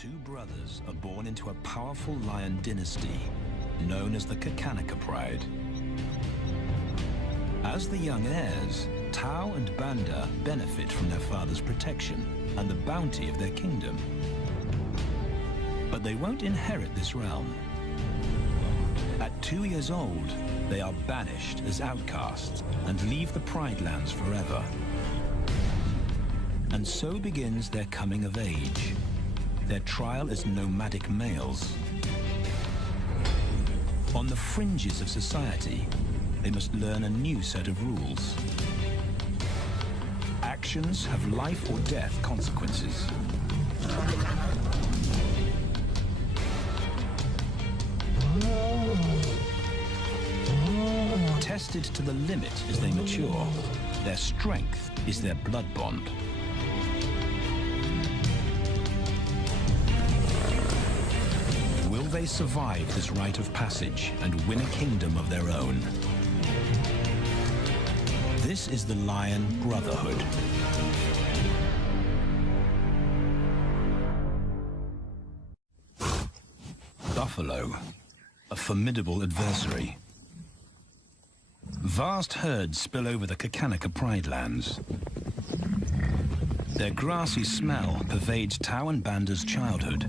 Two brothers are born into a powerful lion dynasty known as the Kakanaka Pride. As the young heirs, Tao and Banda benefit from their father's protection and the bounty of their kingdom. But they won't inherit this realm. At 2 years old, they are banished as outcasts and leave the Pride lands forever. And so begins their coming of age, their trial as nomadic males. On the fringes of society, they must learn a new set of rules. Actions have life or death consequences. Tested to the limit as they mature, their strength is their blood bond. Will they survive this rite of passage and win a kingdom of their own? This is the Lion Brotherhood. Buffalo, a formidable adversary. Vast herds spill over the Kakanaka Pride lands. Their grassy smell pervades Tao and Banda's childhood.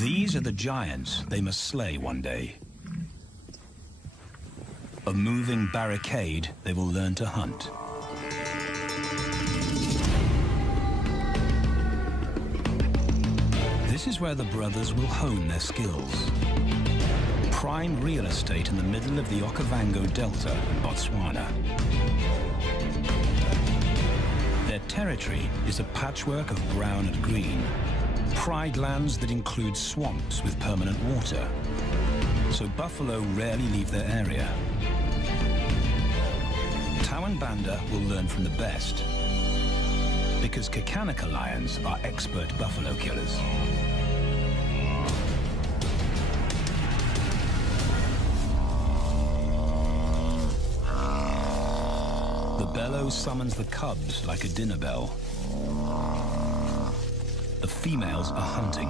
These are the giants they must slay one day. A moving barricade they will learn to hunt. This is where the brothers will hone their skills. Prime real estate in the middle of the Okavango Delta, Botswana. Their territory is a patchwork of brown and green. Pride lands that include swamps with permanent water. So buffalo rarely leave their area. Tao and Banda will learn from the best, because Kakanaka lions are expert buffalo killers. The bellow summons the cubs like a dinner bell. The females are hunting.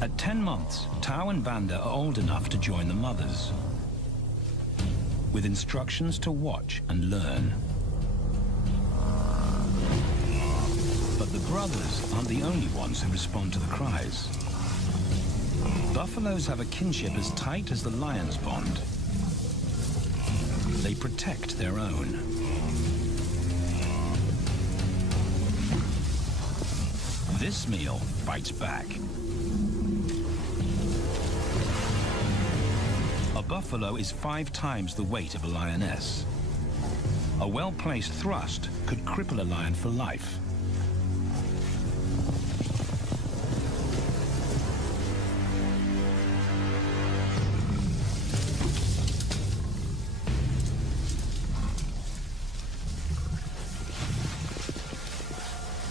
At 10 months, Tao and Banda are old enough to join the mothers, with instructions to watch and learn. But the brothers aren't the only ones who respond to the cries. Buffaloes have a kinship as tight as the lions' bond. They protect their own. This meal fights back. A buffalo is 5 times the weight of a lioness. A well-placed thrust could cripple a lion for life.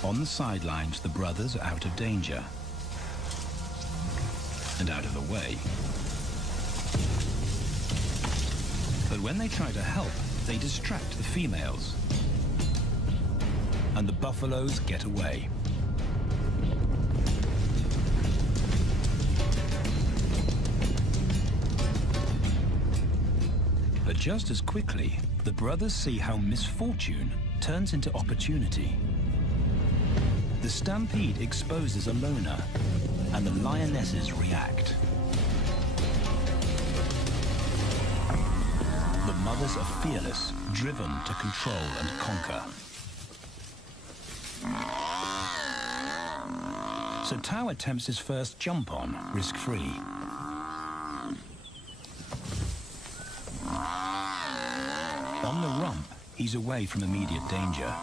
On the sidelines, the brothers are out of danger and out of the way. But when they try to help, they distract the females, and the buffaloes get away. But just as quickly, the brothers see how misfortune turns into opportunity. The stampede exposes a loner, and the lionesses react. The mothers are fearless, driven to control and conquer. So Tao attempts his first jump on, risk-free. On the rump, he's away from immediate danger.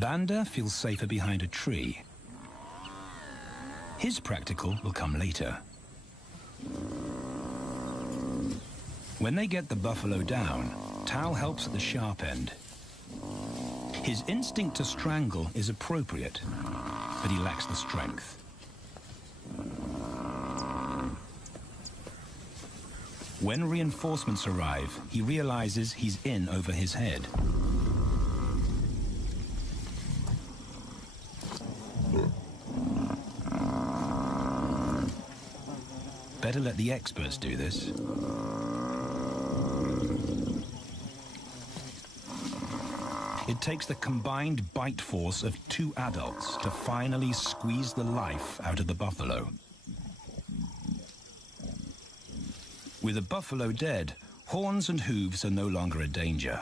Banda feels safer behind a tree. His practical will come later. When they get the buffalo down, Tao helps at the sharp end. His instinct to strangle is appropriate, but he lacks the strength. When reinforcements arrive, he realizes he's in over his head. Better let the experts do this. It takes the combined bite force of 2 adults to finally squeeze the life out of the buffalo. With the buffalo dead, horns and hooves are no longer a danger.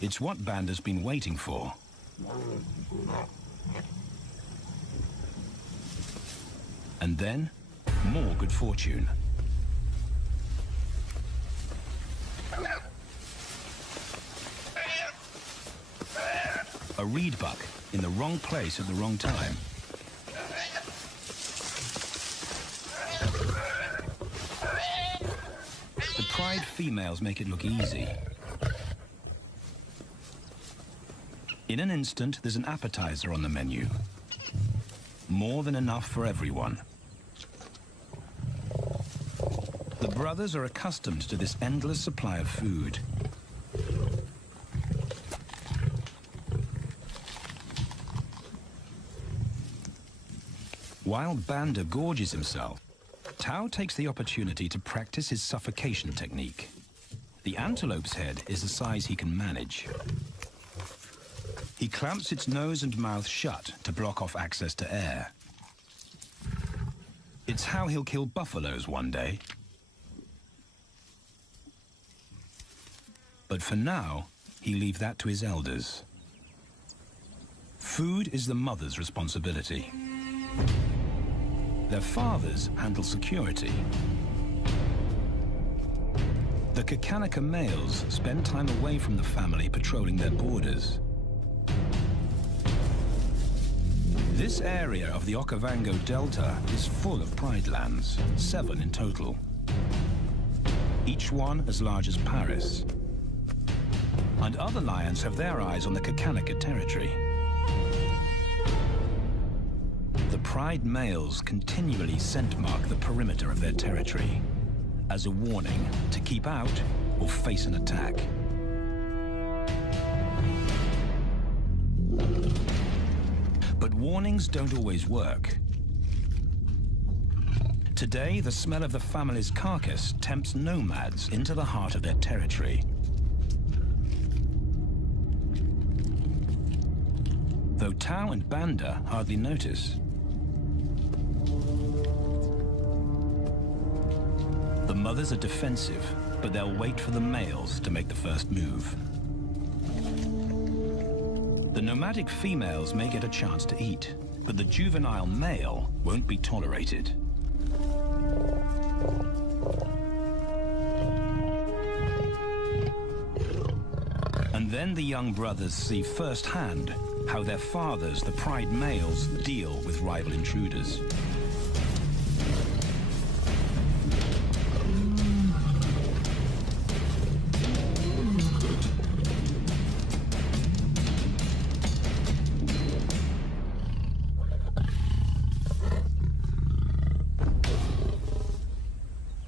It's what Banda's been waiting for. And then, more good fortune. A reed buck in the wrong place at the wrong time. The pride females make it look easy. In an instant, there's an appetizer on the menu. More than enough for everyone. The brothers are accustomed to this endless supply of food. While Banda gorges himself, Tao takes the opportunity to practice his suffocation technique. The antelope's head is the size he can manage. He clamps its nose and mouth shut to block off access to air. It's how he'll kill buffaloes one day. But for now, he leave that to his elders. Food is the mother's responsibility. Their fathers handle security. The Kakanika males spend time away from the family patrolling their borders. This area of the Okavango Delta is full of pride lands, 7 in total. Each one as large as Paris. And other lions have their eyes on the Kakanika territory. The pride males continually scent mark the perimeter of their territory as a warning to keep out or face an attack. But warnings don't always work. Today, the smell of the family's carcass tempts nomads into the heart of their territory. Though Tao and Banda hardly notice. The mothers are defensive, but they'll wait for the males to make the first move. The nomadic females may get a chance to eat, but the juvenile male won't be tolerated. And then the young brothers see firsthand how their fathers, the pride males, deal with rival intruders.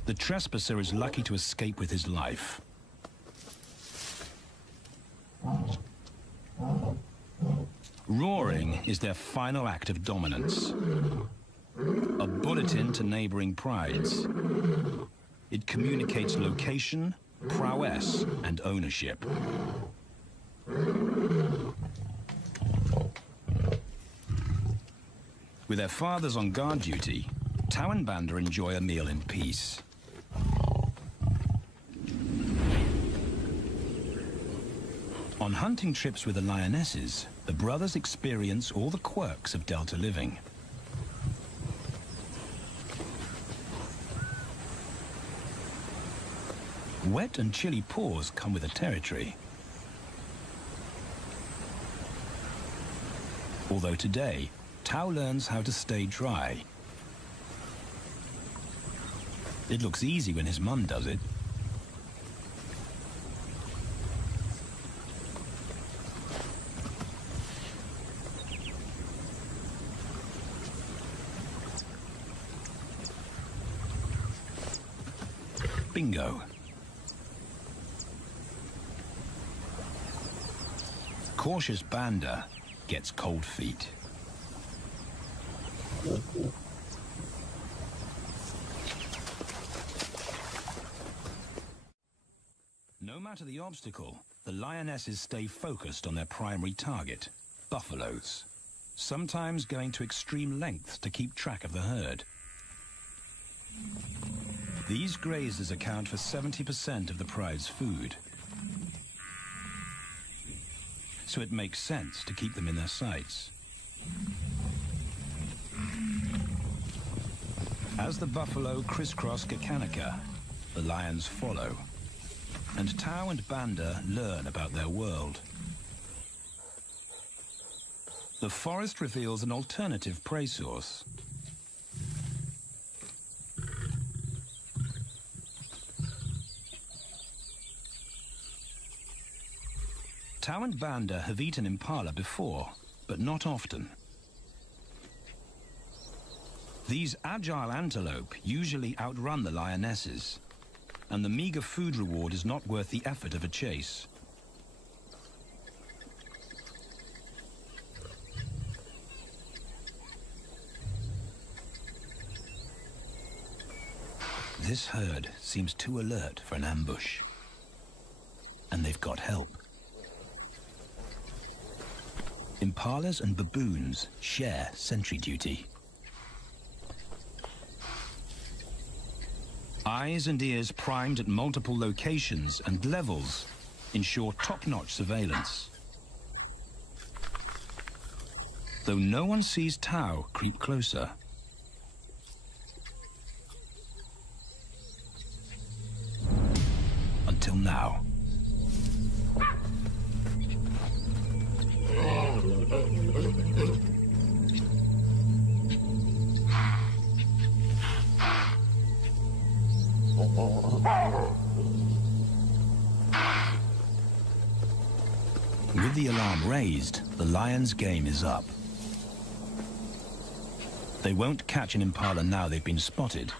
The trespasser is lucky to escape with his life. Roaring is their final act of dominance. A bulletin to neighboring prides. It communicates location, prowess, and ownership. With their fathers on guard duty, Tao and Banda enjoy a meal in peace. On hunting trips with the lionesses, the brothers experience all the quirks of Delta living. Wet and chilly paws come with the territory. Although today, Tao learns how to stay dry. It looks easy when his mum does it. Bingo. Cautious Banda gets cold feet. No matter the obstacle, the lionesses stay focused on their primary target, buffaloes, sometimes going to extreme lengths to keep track of the herd. These grazers account for 70% of the pride's food, so it makes sense to keep them in their sights. As the buffalo crisscross Kakanika, the lions follow, and Tau and Banda learn about their world. The forest reveals an alternative prey source. Tau and Banda have eaten impala before, but not often. These agile antelope usually outrun the lionesses, and the meager food reward is not worth the effort of a chase. This herd seems too alert for an ambush, and they've got help. Impalas and baboons share sentry duty. Eyes and ears primed at multiple locations and levels ensure top-notch surveillance. Though no one sees Tau creep closer. Until now. With the alarm raised, the lions' game is up. They won't catch an impala now they've been spotted.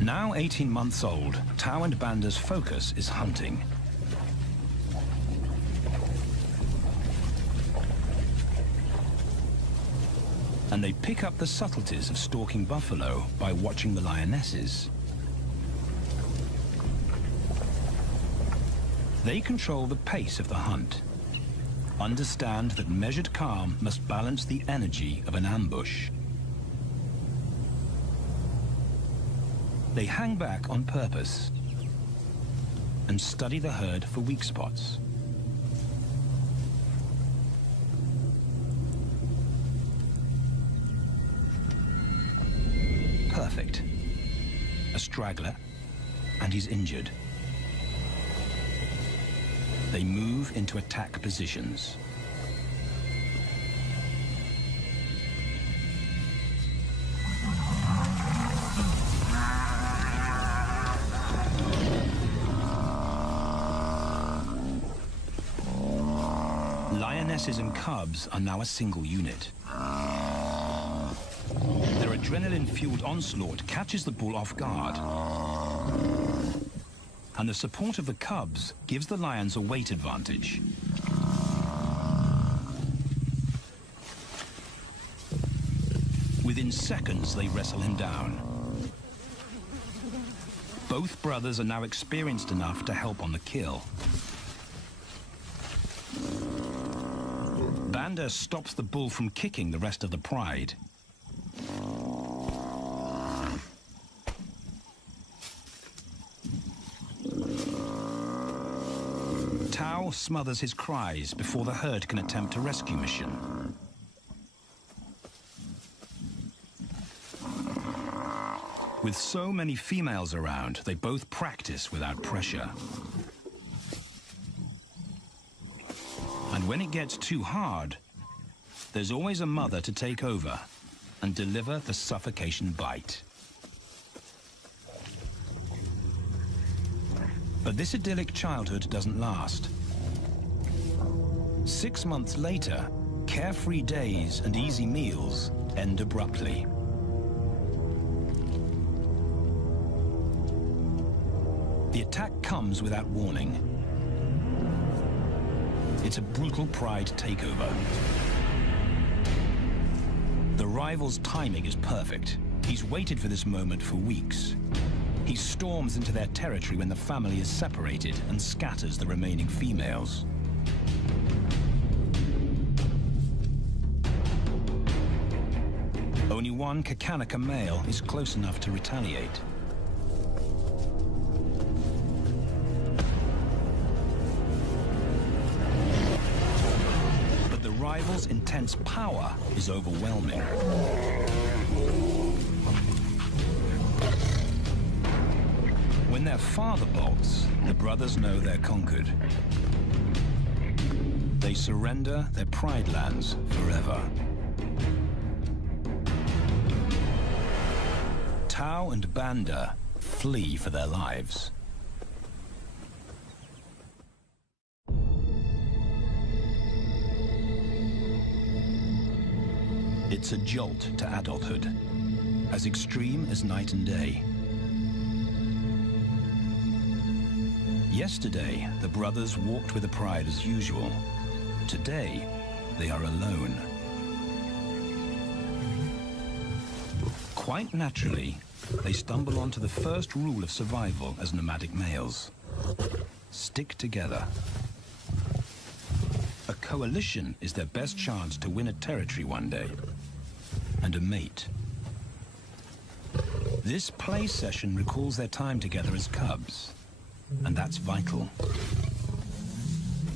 Now 18 months old, Tau and Banda's focus is hunting. And they pick up the subtleties of stalking buffalo by watching the lionesses. They control the pace of the hunt, understand that measured calm must balance the energy of an ambush. They hang back on purpose and study the herd for weak spots. Perfect. A straggler, and he's injured. They move into attack positions. Lionesses and cubs are now a single unit. Their adrenaline-fueled onslaught catches the bull off guard. And the support of the cubs gives the lions a weight advantage. Within seconds, they wrestle him down. Both brothers are now experienced enough to help on the kill. Banda stops the bull from kicking the rest of the pride. Tau smothers his cries before the herd can attempt a rescue mission. With so many females around, they both practice without pressure. And when it gets too hard, there's always a mother to take over and deliver the suffocation bite. But this idyllic childhood doesn't last. 6 months later, carefree days and easy meals end abruptly. The attack comes without warning. It's a brutal pride takeover. The rival's timing is perfect. He's waited for this moment for weeks. He storms into their territory when the family is separated and scatters the remaining females. Only one Kakanika male is close enough to retaliate. But the rival's intense power is overwhelming. When their father bolts, the brothers know they're conquered. They surrender their pride lands forever. Tao and Banda flee for their lives. It's a jolt to adulthood, as extreme as night and day. Yesterday, the brothers walked with a pride as usual. Today, they are alone. Quite naturally, they stumble onto the first rule of survival as nomadic males. Stick together. A coalition is their best chance to win a territory one day, and a mate. This play session recalls their time together as cubs, and that's vital.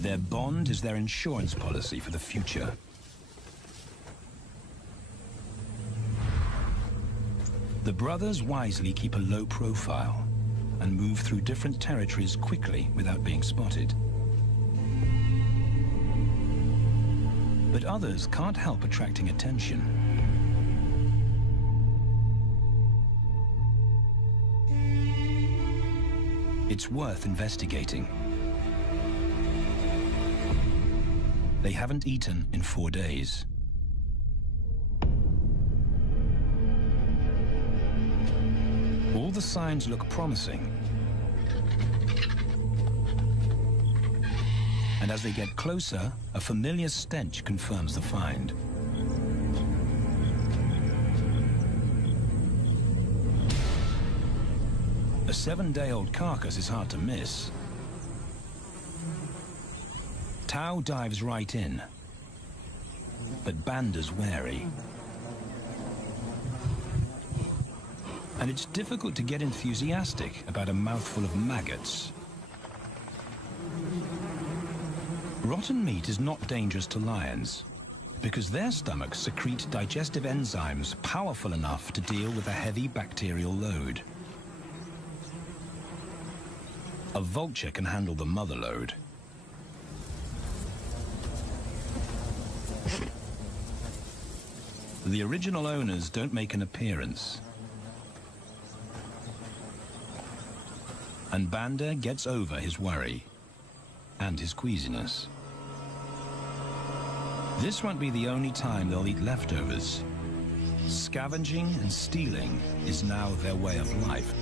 Their bond is their insurance policy for the future. The brothers wisely keep a low profile and move through different territories quickly without being spotted. But others can't help attracting attention. It's worth investigating. They haven't eaten in 4 days. All the signs look promising. And as they get closer, a familiar stench confirms the find. A 7-day-old carcass is hard to miss. Tao dives right in, but Banda's wary. And it's difficult to get enthusiastic about a mouthful of maggots. Rotten meat is not dangerous to lions, because their stomachs secrete digestive enzymes powerful enough to deal with a heavy bacterial load. A vulture can handle the mother load. The original owners don't make an appearance. And Banda gets over his worry and his queasiness. This won't be the only time they'll eat leftovers. Scavenging and stealing is now their way of life.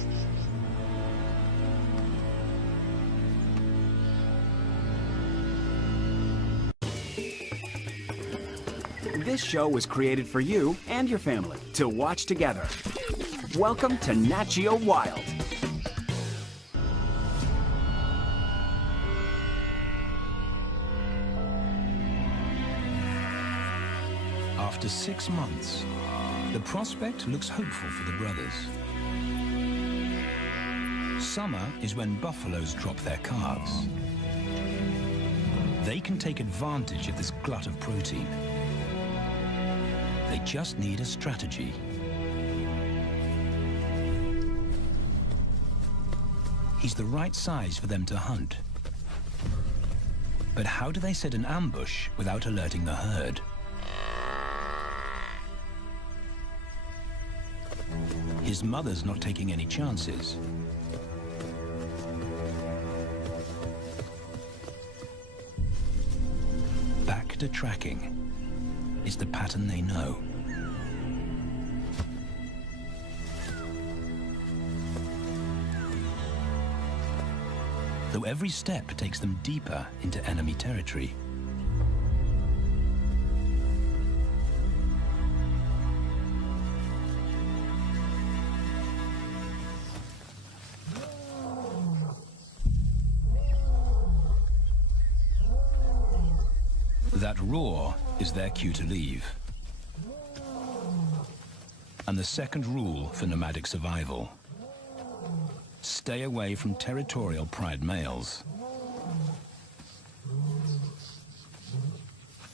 This show was created for you and your family to watch together. Welcome to Nat Geo Wild. After 6 months, the prospect looks hopeful for the brothers. Summer is when buffaloes drop their calves. They can take advantage of this glut of protein. They just need a strategy. He's the right size for them to hunt. But how do they set an ambush without alerting the herd? His mother's not taking any chances. vector tracking. It's the pattern they know. Though every step takes them deeper into enemy territory. That roar is their cue to leave. And the second rule for nomadic survival: stay away from territorial pride males.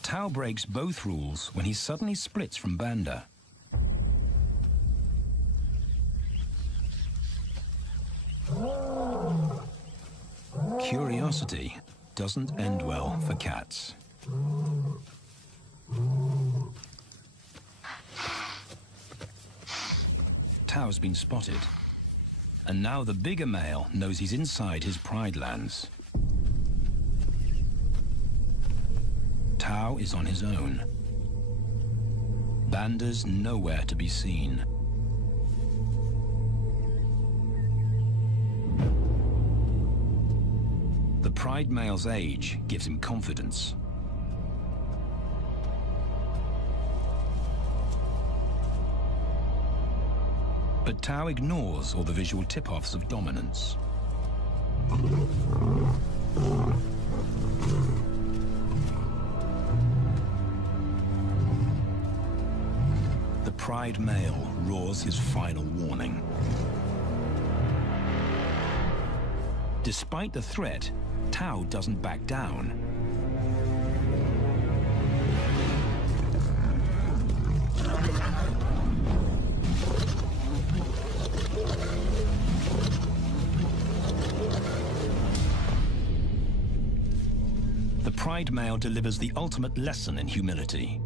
Tao breaks both rules when he suddenly splits from Banda. Curiosity doesn't end well for cats. Tao's been spotted, and now the bigger male knows he's inside his pride lands. Tao is on his own. Banda's nowhere to be seen. The pride male's age gives him confidence. But Tao ignores all the visual tip-offs of dominance. The pride male roars his final warning. Despite the threat, Tao doesn't back down. The pride male delivers the ultimate lesson in humility.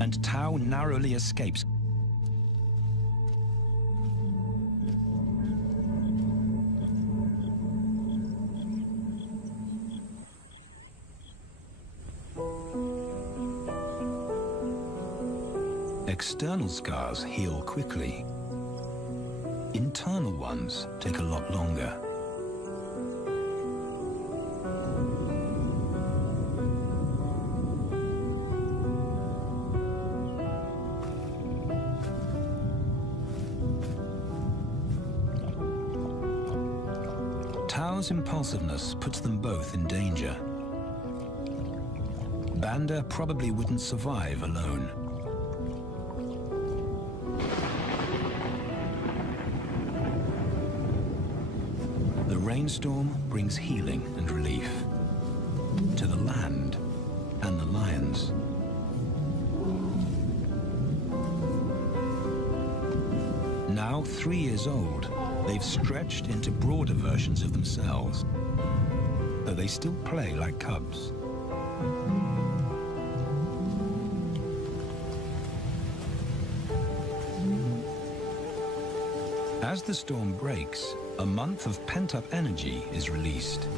And Tao narrowly escapes. External scars heal quickly. Internal ones take a lot longer. Tao's impulsiveness puts them both in danger. Banda probably wouldn't survive alone. The rainstorm brings healing and relief to the land and the lions. Now 3 years old, they've stretched into broader versions of themselves, though they still play like cubs. As the storm breaks, a month of pent-up energy is released.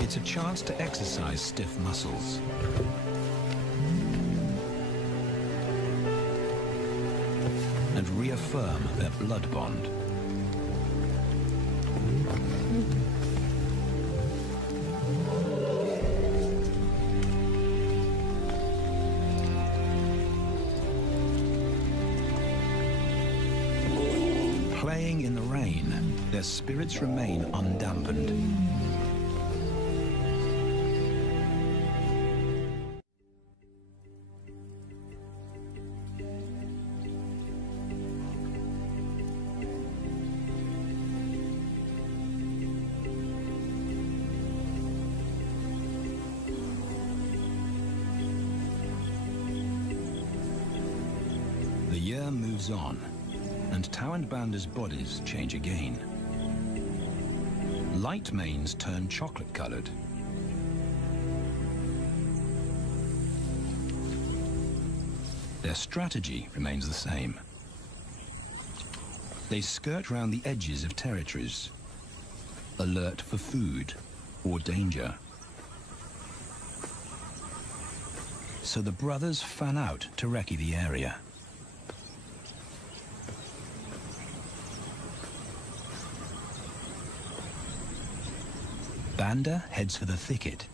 It's a chance to exercise stiff muscles. And reaffirm their blood bond. Playing in the rain, their spirits remain undampened. The year moves on, and Tao and Banda's bodies change again. Light manes turn chocolate-colored. their strategy remains the same. They skirt round the edges of territories, alert for food or danger. So the brothers fan out to recce the area. Banda heads for the thicket.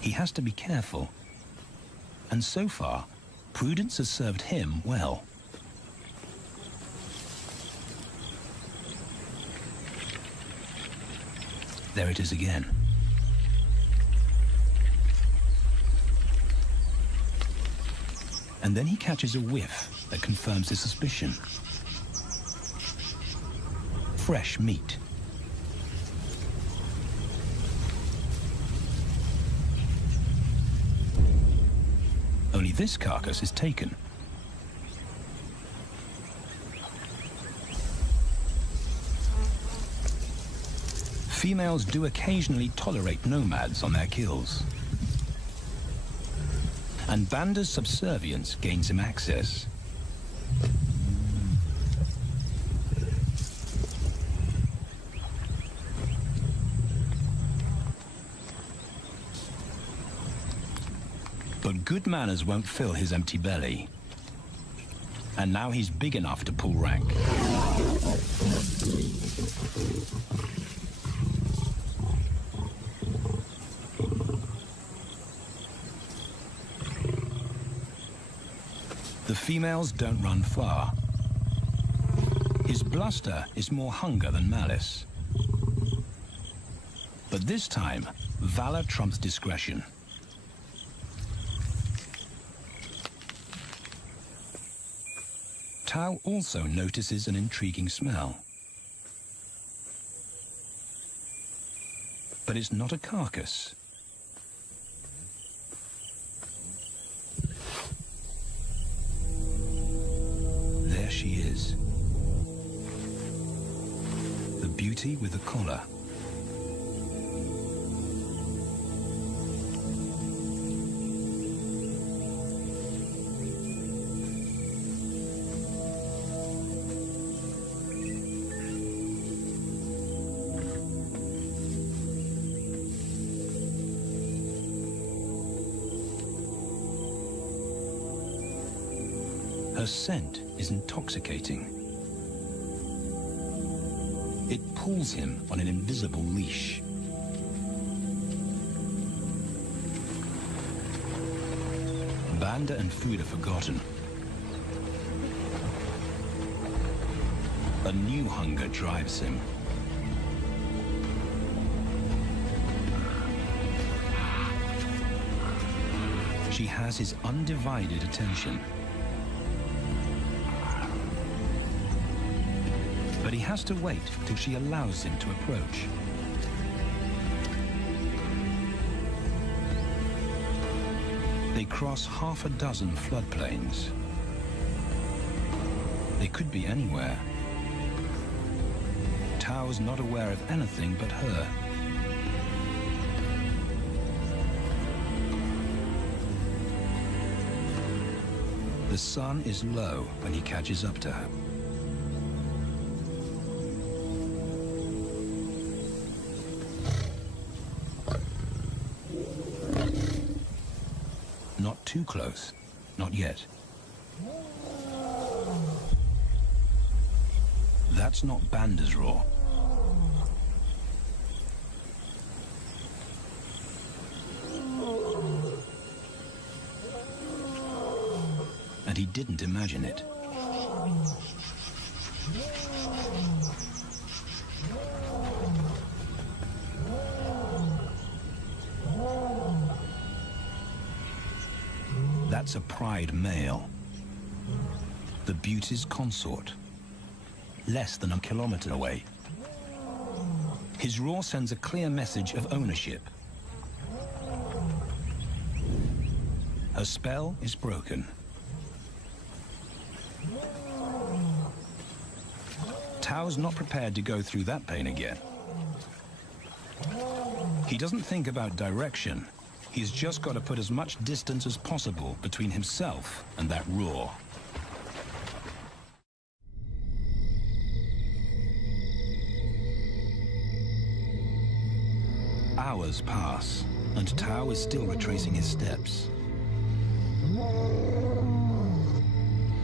He has to be careful, and so far, prudence has served him well. There it is again. And then he catches a whiff that confirms his suspicion. Fresh meat. Only this carcass is taken. Females do occasionally tolerate nomads on their kills. And Banda's subservience gains him access. But good manners won't fill his empty belly. And now he's big enough to pull rank. The females don't run far. His bluster is more hunger than malice. But this time, valor trumps discretion. Tao also notices an intriguing smell. But it's not a carcass. There she is. The beauty with the collar. Her scent is intoxicating. It pulls him on an invisible leash. Banda and food are forgotten. A new hunger drives him. She has his undivided attention. But he has to wait till she allows him to approach. They cross half a dozen floodplains. They could be anywhere. Tao's not aware of anything but her. The sun is low when he catches up to her. Not too close, not yet. That's not Banda's roar. And he didn't imagine it. That's a pride male. The beauty's consort. Less than a kilometer away. His roar sends a clear message of ownership. Her spell is broken. Tao's not prepared to go through that pain again. He doesn't think about direction. He's just got to put as much distance as possible between himself and that roar. Hours pass, and Tao is still retracing his steps.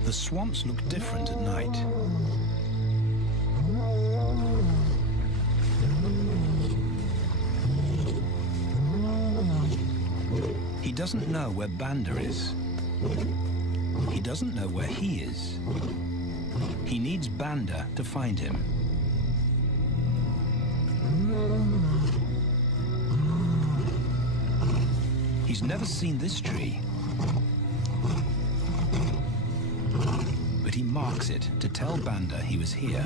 The swamps look different at night. He doesn't know where Banda is. He doesn't know where he is. He needs Banda to find him. He's never seen this tree, but he marks it to tell Banda he was here.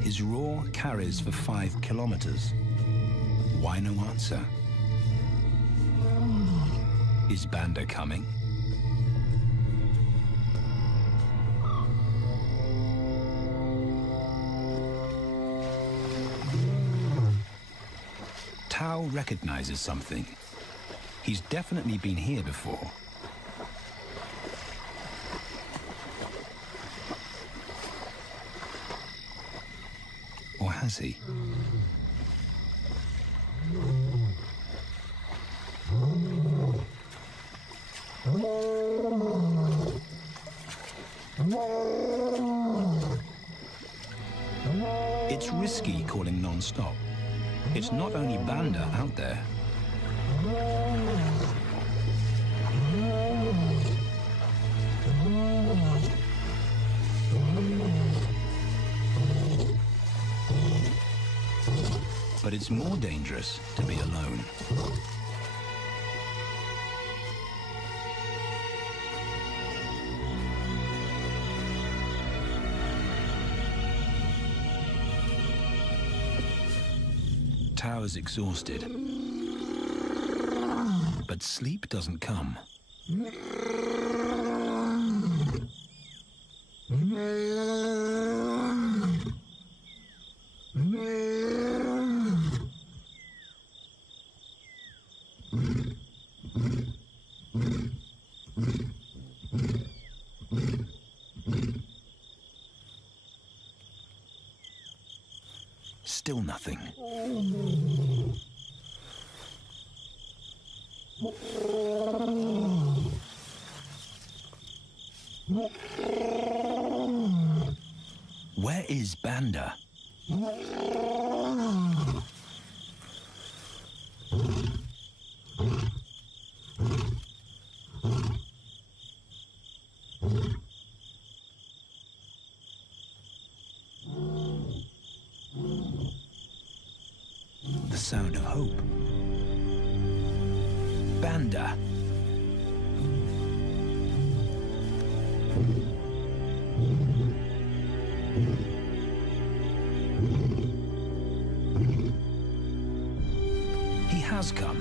His roar carries for 5 kilometers. Why no answer? Is Banda coming? Tao recognizes something. He's definitely been here before. Or has he? It's risky calling non-stop. It's not only Banda out there. But it's more dangerous to be alone. Tao is exhausted, but sleep doesn't come. Still nothing. Where is Banda? The sound of hope. Banda. He has come.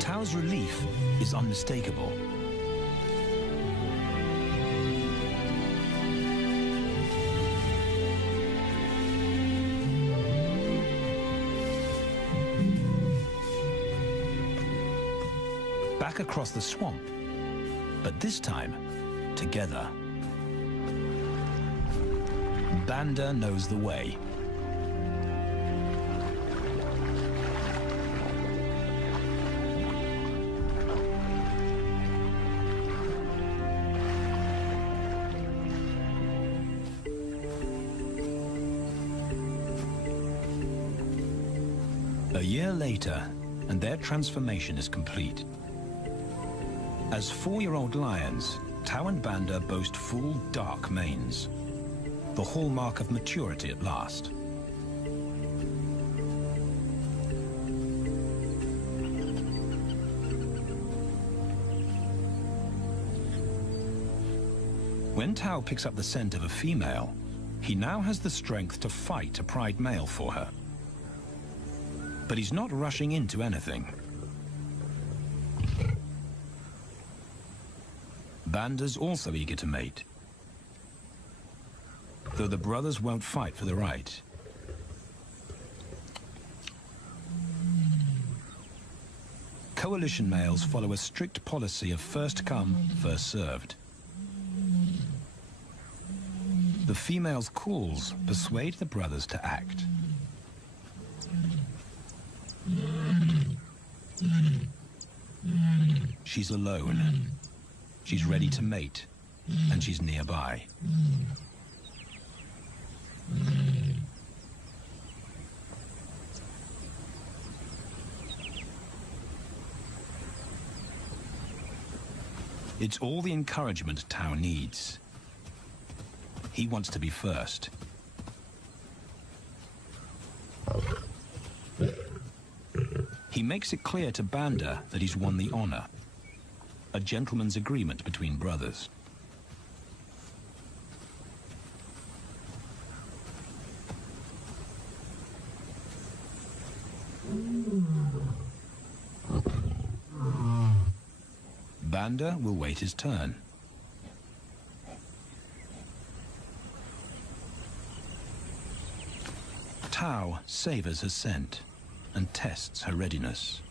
Tao's relief is unmistakable. Back across the swamp, but this time, together. Banda knows the way. A year later, and their transformation is complete. As 4-year-old lions, Tao and Banda boast full, dark manes, the hallmark of maturity at last. When Tao picks up the scent of a female, he now has the strength to fight a pride male for her. But he's not rushing into anything. Banda's also eager to mate, though the brothers won't fight for the right. Coalition males follow a strict policy of first come, first served. The female's calls persuade the brothers to act. She's alone. She's ready to mate, and she's nearby. It's all the encouragement Tao needs. He wants to be first. He makes it clear to Banda that he's won the honor, a gentleman's agreement between brothers. Banda will wait his turn. Tao savors her scent and tests her readiness.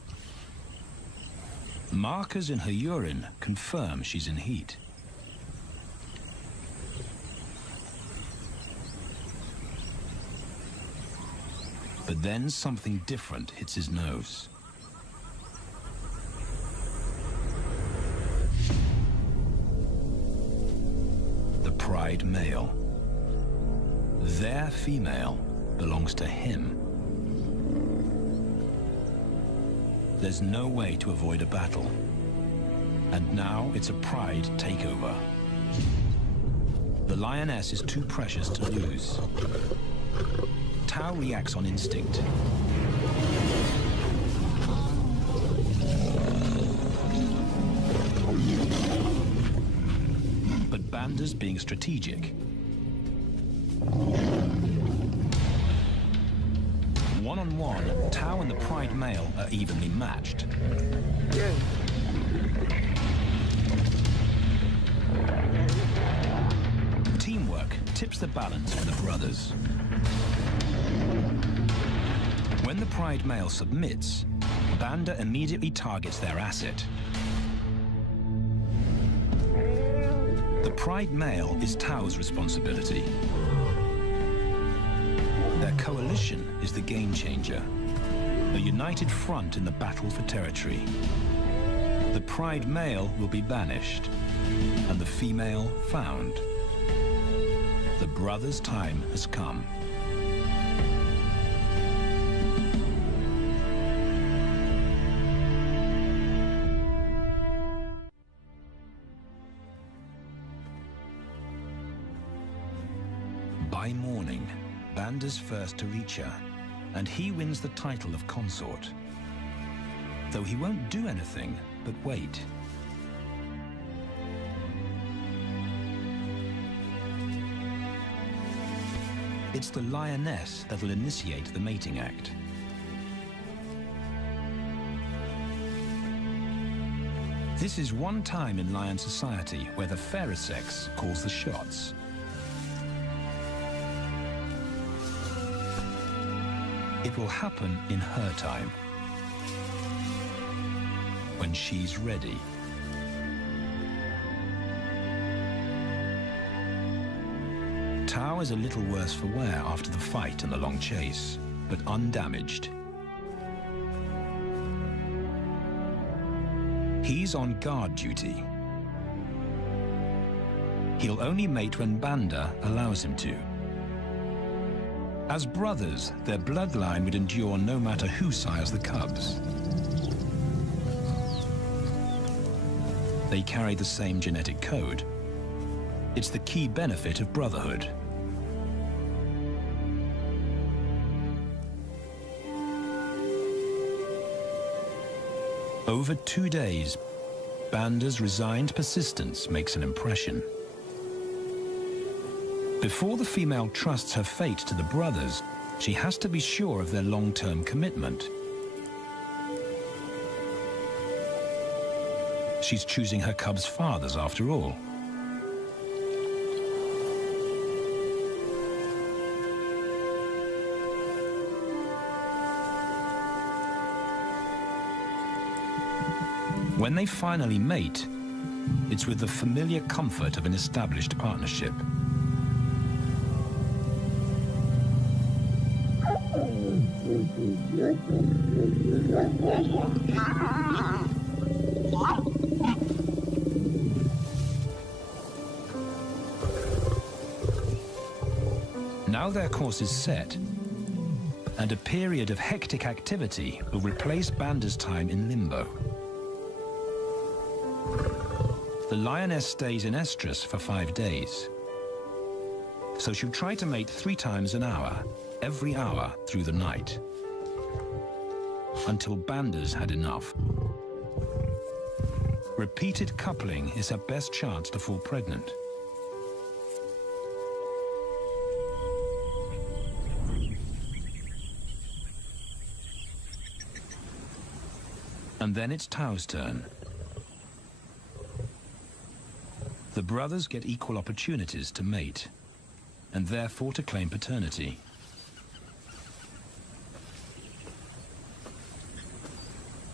Markers in her urine confirm she's in heat. But then something different hits his nose. The pride male. Their female belongs to him. There's no way to avoid a battle. And now it's a pride takeover. The lioness is too precious to lose. Tao reacts on instinct. But Banda's being strategic. One-on-one, Tao and the pride male are evenly matched. Teamwork tips the balance for the brothers. When the pride male submits, Banda immediately targets their asset. The pride male is Tao's responsibility. Their coalition is the game changer, a united front in the battle for territory. The pride male will be banished, and the female found. The brothers' time has come. By morning, Banda's first to reach her, and he wins the title of consort. Though he won't do anything but wait. It's the lioness that'll initiate the mating act. This is one time in lion society where the fairer sex calls the shots. It will happen in her time, when she's ready. Tao is a little worse for wear after the fight and the long chase, but undamaged. He's on guard duty. He'll only mate when Banda allows him to. As brothers, their bloodline would endure no matter who sires the cubs. They carry the same genetic code. It's the key benefit of brotherhood. Over 2 days, Banda's resigned persistence makes an impression. Before the female trusts her fate to the brothers, she has to be sure of their long-term commitment. She's choosing her cubs' fathers after all. When they finally mate, it's with the familiar comfort of an established partnership. Now their course is set, and a period of hectic activity will replace Banda's time in limbo. The lioness stays in estrus for 5 days, so she'll try to mate 3 times an hour, every hour through the night, until Banda's had enough. Repeated coupling is her best chance to fall pregnant. And then it's Tau's turn. The brothers get equal opportunities to mate, and therefore to claim paternity.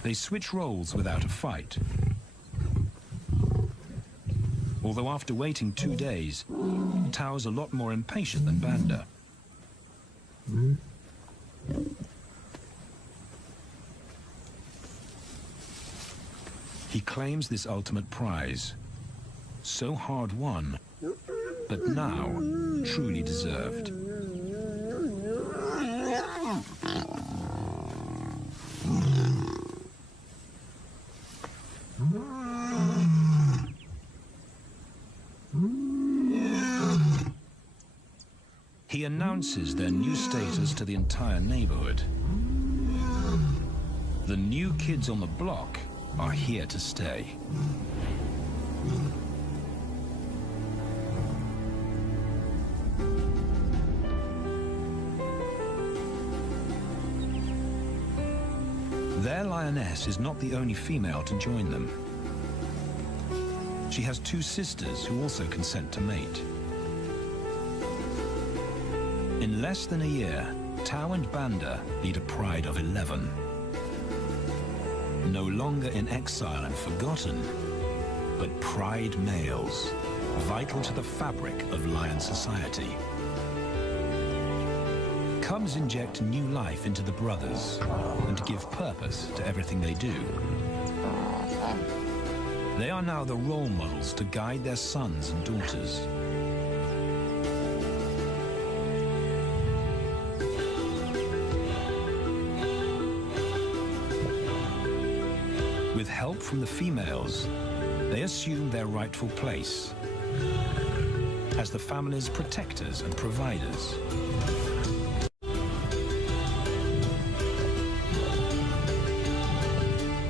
They switch roles without a fight. Although after waiting 2 days, Tau's a lot more impatient than Banda. He claims this ultimate prize, so hard won, but now truly deserved. He announces their new status to the entire neighborhood. The new kids on the block are here to stay. Their lioness is not the only female to join them. She has 2 sisters who also consent to mate. In less than a year, Tau and Banda lead a pride of 11. No longer in exile and forgotten, but pride males, vital to the fabric of lion society. Cubs inject new life into the brothers and give purpose to everything they do. They are now the role models to guide their sons and daughters. With help from the females, they assume their rightful place as the family's protectors and providers.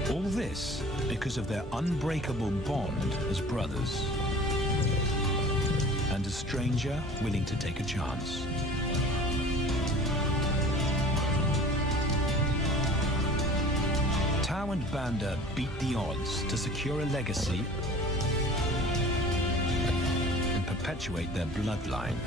All this because of their unbreakable bond as brothers, and a stranger willing to take a chance. Tau and Banda beat the odds to secure a legacy and perpetuate their bloodline.